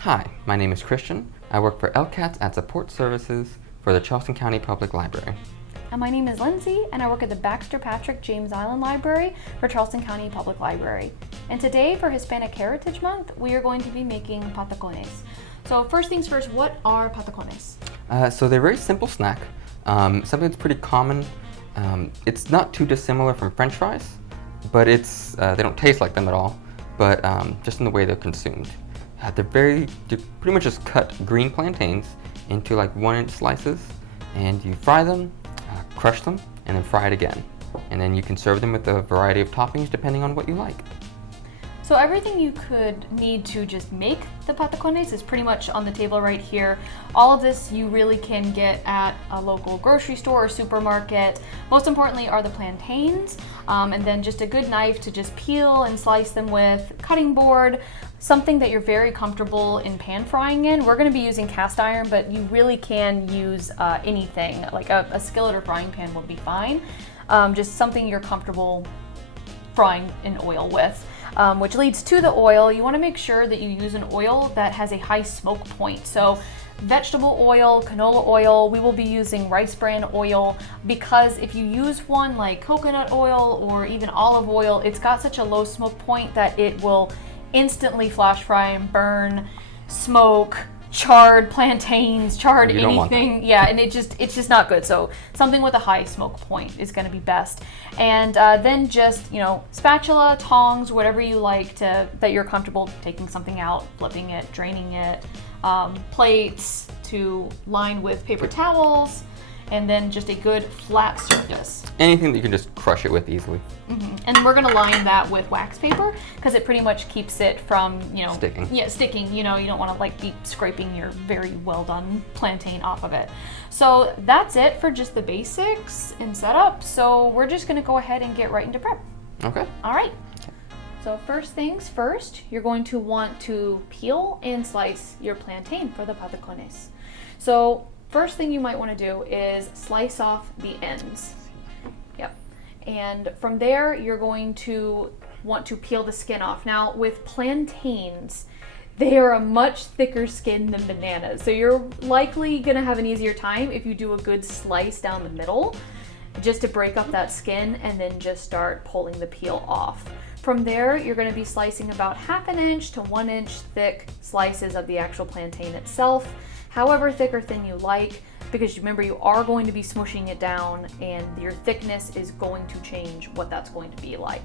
Hi, my name is Christian. I work for LCATS at Support Services for the Charleston County Public Library. And my name is Lindsay, and I work at the Baxter Patrick James Island Library for Charleston County Public Library. And today, for Hispanic Heritage Month, we are going to be making patacones. So first things first, what are patacones? So they're a very simple snack, something that's pretty common. It's not too dissimilar from French fries, but they don't taste like them at all, but just in the way they're consumed. They're pretty much just cut green plantains into like 1-inch slices, and you fry them, crush them, and then fry it again. And then you can serve them with a variety of toppings depending on what you like. So everything you could need to just make the patacones is pretty much on the table right here. All of this you really can get at a local grocery store or supermarket. Most importantly are the plantains, and then just a good knife to just peel and slice them with, cutting board, something that you're very comfortable in pan frying in. We're going to be using cast iron, but you really can use anything, like a skillet or frying pan will be fine. Just something you're comfortable frying in oil with. Which leads to the oil. You want to make sure that you use an oil that has a high smoke point. So vegetable oil, canola oil, we will be using rice bran oil, because if you use one like coconut oil or even olive oil, it's got such a low smoke point that it will instantly flash fry and burn, smoke, charred plantains, charred anything. Yeah, and it's just not good. So something with a high smoke point is going to be best. And then just, spatula, tongs, whatever you like that you're comfortable taking something out, flipping it, draining it, plates to line with paper towels, and then just a good flat surface. Anything that you can just crush it with easily. Mm-hmm. And we're going to line that with wax paper because it pretty much keeps it from, sticking. Yeah, sticking. You don't want to be scraping your very well done plantain off of it. So that's it for just the basics and setup. So we're just going to go ahead and get right into prep. Okay. All right. So first things first, you're going to want to peel and slice your plantain for the patacones. So first thing you might want to do is slice off the ends. Yep. And from there, you're going to want to peel the skin off. Now, with plantains, they are a much thicker skin than bananas. So you're likely going to have an easier time if you do a good slice down the middle, just to break up that skin and then just start pulling the peel off. From there, you're going to be slicing about 1/2 inch to 1 inch thick slices of the actual plantain itself. However thick or thin you like, because remember you are going to be smushing it down and your thickness is going to change what that's going to be like.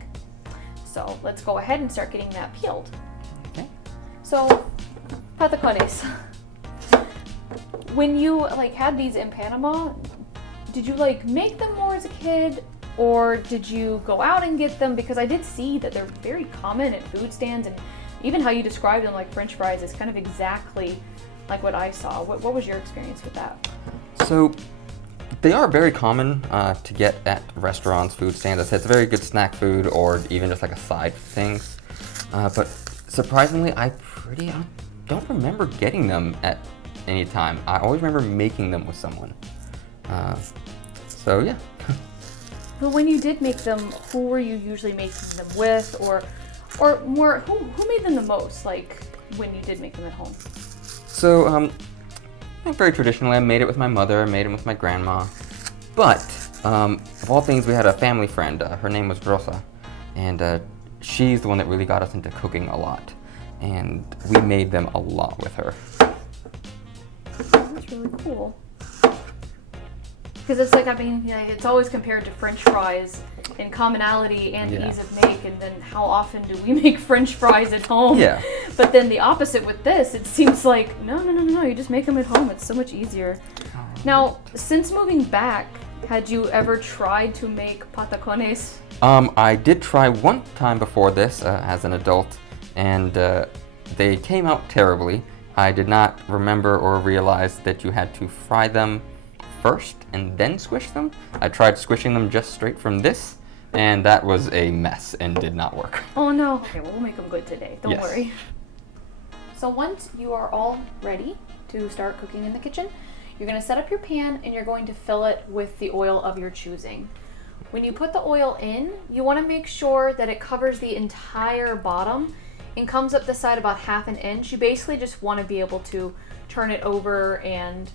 So let's go ahead and start getting that peeled. Okay. So, patacones. When you had these in Panama, did you make them more as a kid, or did you go out and get them? Because I did see that they're very common at food stands, and even how you described them like French fries is kind of exactly like what I saw. What was your experience with that? So they are very common to get at restaurants, food stands. I said it's a very good snack food, or even just like a side things. But surprisingly, I don't remember getting them at any time. I always remember making them with someone. So yeah. But when you did make them, who were you usually making them with, or more, who made them the most? When you did make them at home. So, very traditionally, I made it with my mother, I made it with my grandma. But, of all things, we had a family friend. Her name was Rosa. And she's the one that really got us into cooking a lot. And we made them a lot with her. That's really cool. Because it's it's always compared to French fries in commonality and ease of make, and then how often do we make French fries at home? Yeah. But then the opposite with this, it seems like, no, you just make them at home. It's so much easier. Now, since moving back, had you ever tried to make patacones? I did try one time before this as an adult, and they came out terribly. I did not remember or realize that you had to fry them first and then squish them. I tried squishing them just straight from this, and that was a mess and did not work. Oh no. Okay, well, we'll make them good today. Don't Yes. worry. So once you are all ready to start cooking in the kitchen, you're going to set up your pan and you're going to fill it with the oil of your choosing. When you put the oil in, you want to make sure that it covers the entire bottom and comes up the side about 1/2 inch, you basically just want to be able to turn it over and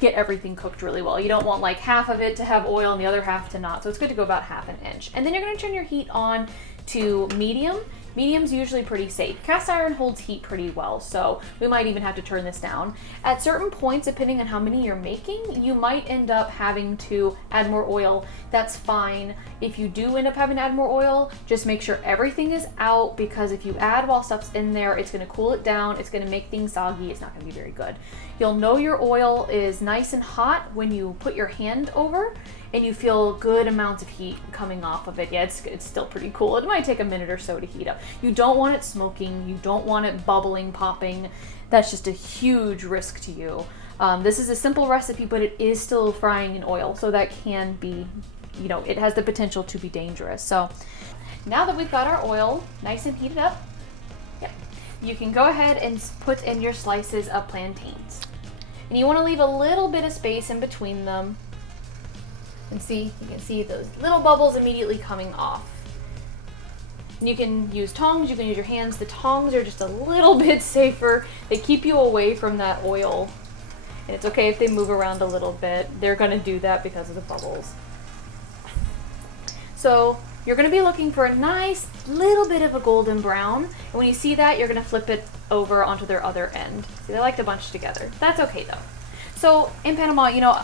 get everything cooked really well. You don't want like half of it to have oil and the other half to not. So it's good to go about 1/2 inch. And then you're going to turn your heat on to medium. Medium's usually pretty safe. Cast iron holds heat pretty well, so we might even have to turn this down. At certain points, depending on how many you're making, you might end up having to add more oil. That's fine. If you do end up having to add more oil, just make sure everything is out, because if you add while stuff's in there, it's going to cool it down. It's going to make things soggy. It's not going to be very good. You'll know your oil is nice and hot when you put your hand over and you feel good amounts of heat coming off of it. Yeah, it's still pretty cool. It might take a minute or so to heat up. You don't want it smoking. You don't want it bubbling, popping. That's just a huge risk to you. This is a simple recipe, but it is still frying in oil, so that can be, you know, it has the potential to be dangerous. So now that we've got our oil nice and heated up, you can go ahead and put in your slices of plantains. And you want to leave a little bit of space in between them. And see, you can see those little bubbles immediately coming off. And you can use tongs, you can use your hands. The tongs are just a little bit safer. They keep you away from that oil. And it's okay if they move around a little bit. They're going to do that because of the bubbles. So you're going to be looking for a nice little bit of a golden brown. And when you see that, you're going to flip it over onto their other end. See, they like to bunch together. That's okay though. So in Panama, you know,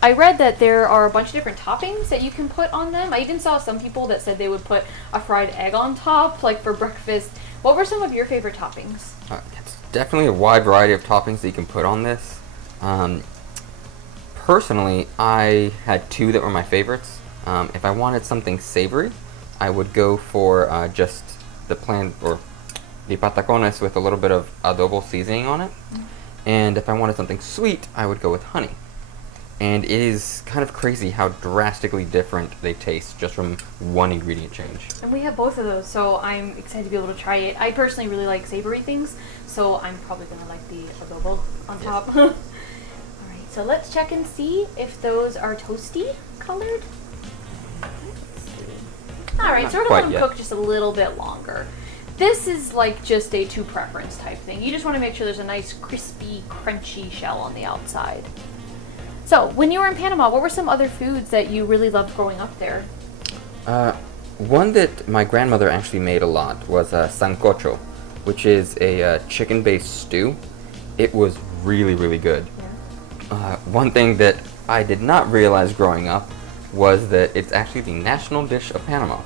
I read that there are a bunch of different toppings that you can put on them. I even saw some people that said they would put a fried egg on top, like for breakfast. What were some of your favorite toppings? It's definitely a wide variety of toppings that you can put on this. Personally, I had 2 that were my favorites. If I wanted something savory, I would go for just the patacones with a little bit of adobo seasoning on it. And if I wanted something sweet, I would go with honey. And it is kind of crazy how drastically different they taste just from one ingredient change. And we have both of those, so I'm excited to be able to try it. I personally really like savory things, so I'm probably going to like the adobo on top. All right, so let's check and see if those are toasty colored. All right, so we're going to let them cook just a little bit longer. This is like just a to preference type thing. You just want to make sure there's a nice crispy, crunchy shell on the outside. So, when you were in Panama, what were some other foods that you really loved growing up there? One that my grandmother actually made a lot was sancocho, which is a chicken-based stew. It was really, really good. Yeah. One thing that I did not realize growing up was that it's actually the national dish of Panama.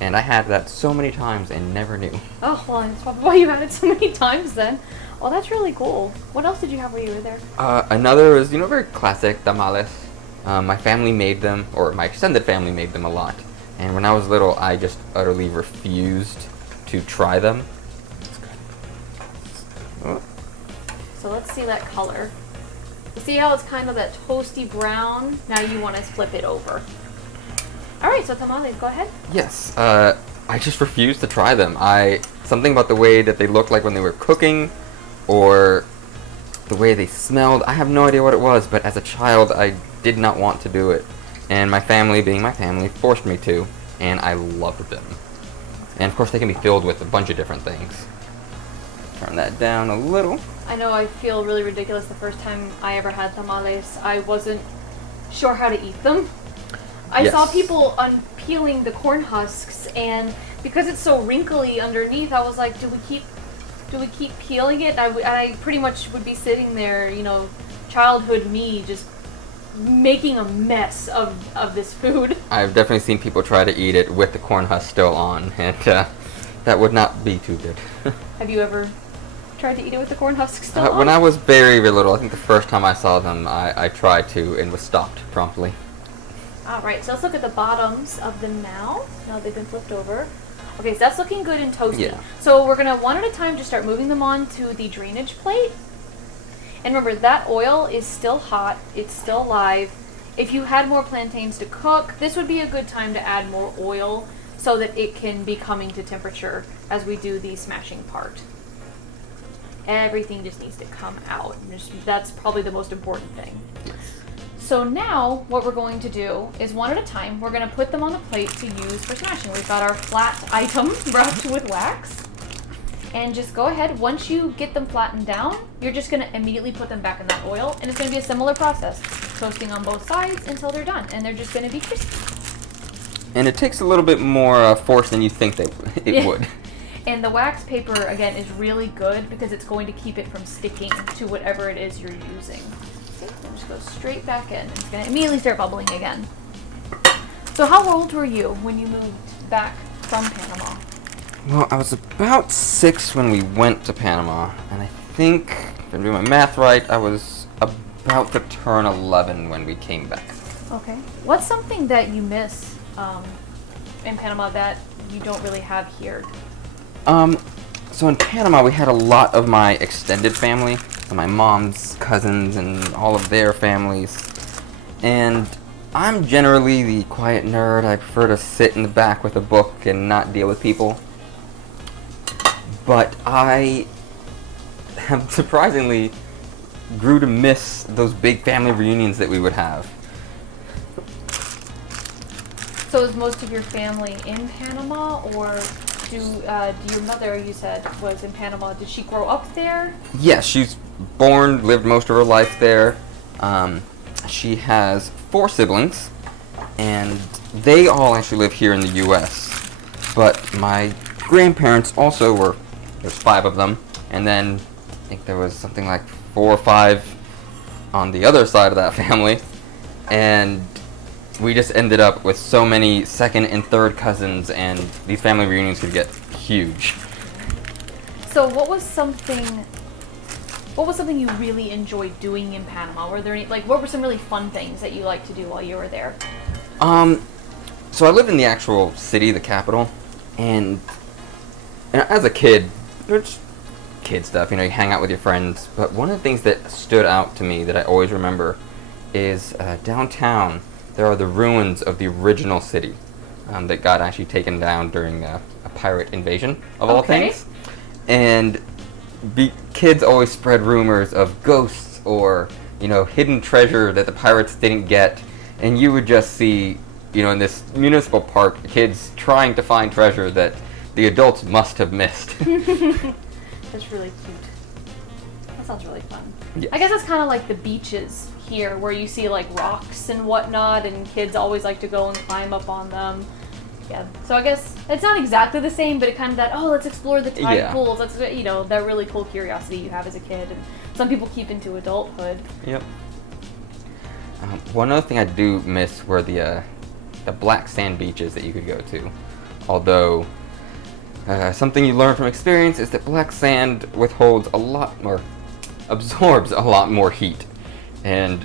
And I had that so many times and never knew. Oh, well, that's probably why you had it so many times then. Well, that's really cool. What else did you have while you were there? Another was, you know, very classic tamales. My family made them, or my extended family made them a lot. And when I was little, I just utterly refused to try them. Oh. So let's see that color. You see how it's kind of that toasty brown? Now you want to flip it over. All right, so tamales, go ahead. Yes, I just refused to try them. Something about the way that they looked like when they were cooking, or the way they smelled. I have no idea what it was, but as a child, I did not want to do it. And my family, being my family, forced me to, and I loved them. And of course, they can be filled with a bunch of different things. Turn that down a little. I know I feel really ridiculous. The first time I ever had tamales, I wasn't sure how to eat them. I saw people unpeeling the corn husks, and because it's so wrinkly underneath, I was like, do we keep peeling it? I pretty much would be sitting there, you know, childhood me, just making a mess of this food. I've definitely seen people try to eat it with the corn husk still on, and that would not be too good. Have you ever tried to eat it with the corn husk still on? When I was very, very little, I think the first time I saw them, I tried to and was stopped promptly. All right, so let's look at the bottoms of them now. Now they've been flipped over. Okay, so that's looking good and toasty. Yeah. So we're gonna one at a time just start moving them on to the drainage plate. And remember, that oil is still hot, it's still live. If you had more plantains to cook, this would be a good time to add more oil so that it can be coming to temperature as we do the smashing part. Everything just needs to come out. That's probably the most important thing. Yes. So now what we're going to do is one at a time, we're going to put them on the plate to use for smashing. We've got our flat item wrapped with wax. And just go ahead, once you get them flattened down, you're just gonna immediately put them back in that oil, and it's gonna be a similar process. Toasting on both sides until they're done, and they're just gonna be crispy. And it takes a little bit more force than you think that it would. And the wax paper, again, is really good because it's going to keep it from sticking to whatever it is you're using. Okay, then just go straight back in. It's gonna immediately start bubbling again. So how old were you when you moved back from Panama? Well, I was about 6 when we went to Panama, and I think, if I'm doing my math right, I was about to turn 11 when we came back. Okay. What's something that you miss in Panama that you don't really have here? So in Panama, we had a lot of my extended family, my mom's cousins and all of their families, and I'm generally the quiet nerd. I prefer to sit in the back with a book and not deal with people. But I have surprisingly grew to miss those big family reunions that we would have. So is most of your family in Panama, or do your mother, you said, was in Panama? Did she grow up there? Yes, she's lived most of her life there. She has 4 siblings, and they all actually live here in the U.S. But my grandparents also were, there's 5 of them, and then I think there was something like 4 or 5 on the other side of that family, and we just ended up with so many second and third cousins, and these family reunions could get huge. So what was something you really enjoyed doing in Panama? Were there any, what were some really fun things that you liked to do while you were there? So I lived in the actual city, the capital, and as a kid, there's kid stuff, you hang out with your friends, but one of the things that stood out to me that I always remember is downtown. There are the ruins of the original city that got actually taken down during a pirate invasion, of all things. And kids always spread rumors of ghosts or, hidden treasure that the pirates didn't get. And you would just see, in this municipal park, kids trying to find treasure that the adults must have missed. That's really cute. That sounds really fun. Yes. I guess it's kind of like the beaches here, where you see rocks and whatnot, and kids always like to go and climb up on them. Yeah, so I guess it's not exactly the same, but it kind of let's explore the tide pools. That's that really cool curiosity you have as a kid, and some people keep into adulthood. Yep. One other thing I do miss were the black sand beaches that you could go to. Although something you learn from experience is that black sand absorbs a lot more heat. And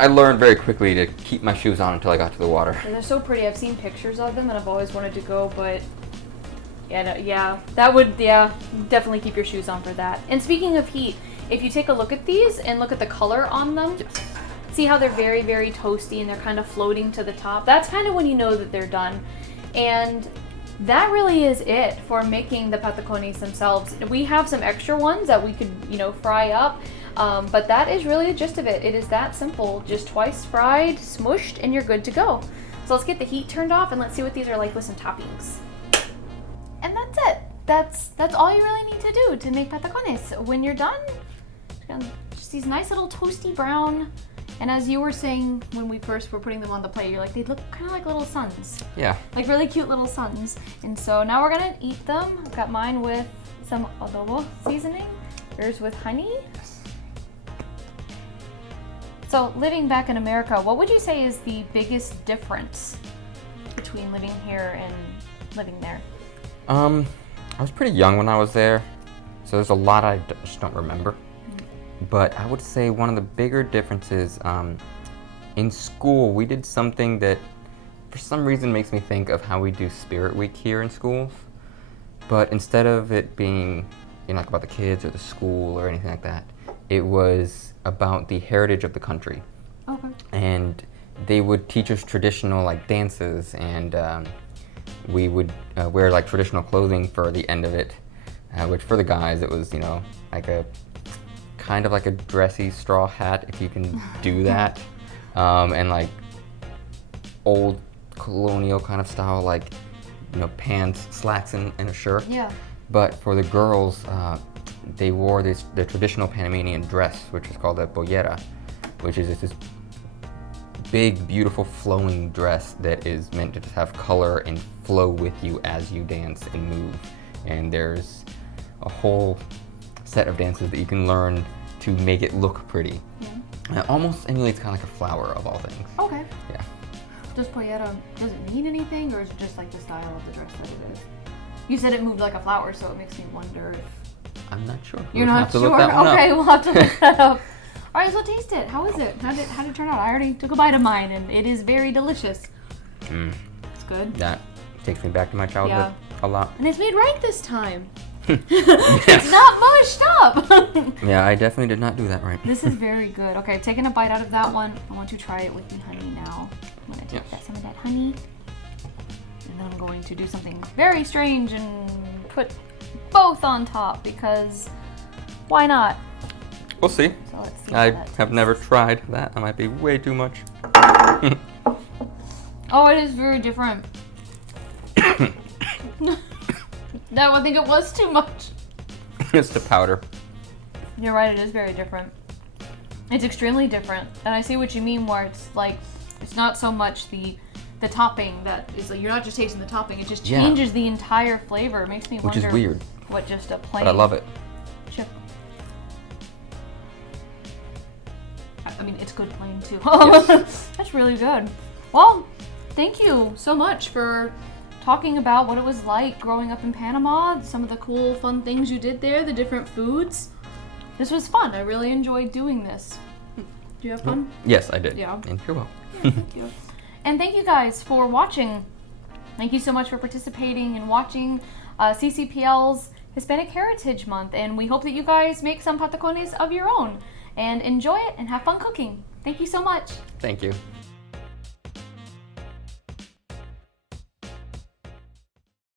I learned very quickly to keep my shoes on until I got to the water. Yeah, they're so pretty. I've seen pictures of them, and I've always wanted to go, but that would definitely keep your shoes on for that. And speaking of heat, if you take a look at these and look at the color on them, see how they're very, very toasty and they're kind of floating to the top? That's kind of when you know that they're done. And that really is it for making the patacones themselves. We have some extra ones that we could, fry up. But that is really the gist of it. It is that simple. Just twice fried, smushed, and you're good to go. So let's get the heat turned off and let's see what these are like with some toppings. And that's it. That's all you really need to do to make patacones. When you're done, just these nice little toasty brown. And as you were saying when we first were putting them on the plate, you're like, they look kind of like little suns. Yeah. Like really cute little suns. And so now we're gonna eat them. I've got mine with some adobo seasoning. Yours with honey. So living back in America, what would you say is the biggest difference between living here and living there? I was pretty young when I was there, so there's a lot I just don't remember. But I would say one of the bigger differences, in school, we did something that for some reason makes me think of how we do Spirit Week here in schools. But instead of it being, about the kids or the school or anything like that, it was about the heritage of the country. Okay. And they would teach us traditional dances, and we would wear traditional clothing for the end of it, which for the guys it was kind of like a dressy straw hat, if you can do that, and old colonial kind of style, pants, slacks, and a shirt. Yeah. But for the girls, they wore the traditional Panamanian dress, which is called a pollera, which is this big, beautiful, flowing dress that is meant to just have color and flow with you as you dance and move. And there's a whole set of dances that you can learn to make it look pretty. Yeah. It almost emulates kind of like a flower of all things. Okay. Yeah. Does pollera, does it mean anything, or is it just like the style of the dress that it is? You said it moved like a flower, so it makes me wonder if... I'm not sure. You're We'll not have to sure? look that one Okay, up. we'll have to look that up. All right, so taste it. How is it? How did it turn out? I already took a bite of mine, and it is very delicious. It's good. That takes me back to my childhood a lot. And it's made right this time. It's not mushed up. Yeah, I definitely did not do that right. This is very good. Okay, I've taken a bite out of that one. I want to try it with the honey now. I'm going to take some of that honey. And then I'm going to do something very strange and put both on top because why not? We'll see. So let's see. I have never tried that. That might be way too much. Oh, it is very different. No, I think it was too much. It's the powder. You're right, it is very different. It's extremely different. And I see what you mean where it's like, it's not so much the topping that is like, you're not just tasting the topping, it just changes the entire flavor. It makes me wonder. Which is weird. What just a plain. But I love it. Sure. I mean, it's good plain too. Yes. That's really good. Well, thank you so much for talking about what it was like growing up in Panama, some of the cool, fun things you did there, the different foods. This was fun. I really enjoyed doing this. Do you have fun? Yes, I did. Yeah. And you're welcome. Yeah, thank you. And thank you guys for watching. Thank you so much for participating and watching CCPL's Hispanic Heritage Month. And we hope that you guys make some patacones of your own and enjoy it and have fun cooking. Thank you so much. Thank you.